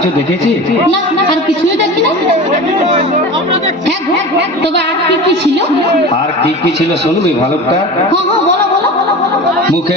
কিছু দেখেছি? আর কিছুই দেখি না। হ্যাঁ, হ্যাঁ, হ্যাঁ, তবে আর কি কি ছিল? আর কি কি ছিল শুনবি ভালুকটা? মুখে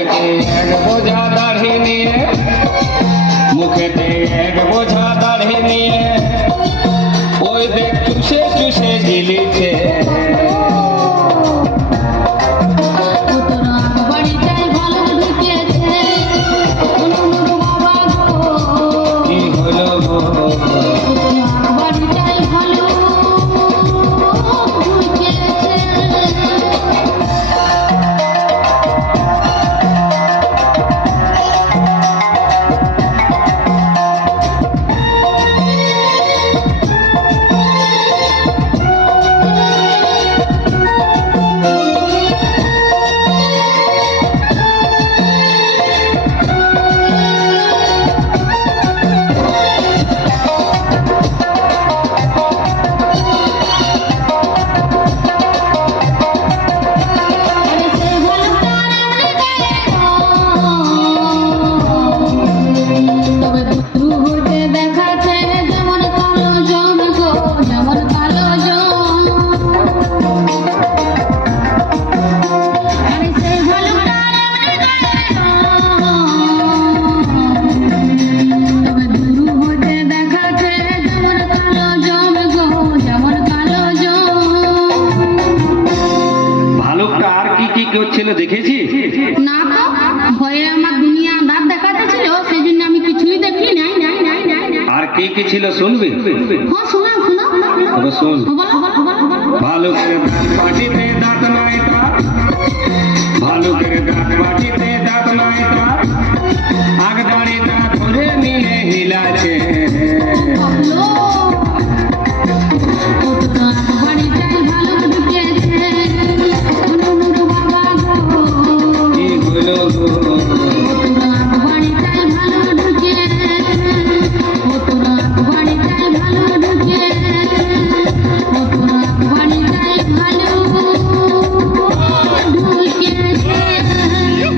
কি করছিল দেখেছি না তো ভয়ে আমার দুনিয়া দাঁত দেখাতে ছিল সেই জন্য আমি কিছুই দেখি নাই নাই নাই নাই নাই। আর কে কে ছিল শুনবি? হ্যাঁ তবে শোন। বলো বলো বলো বলো। ভালুকের দাঁত দাঁত নাই তার। ভালুকের দাঁত পাটিতে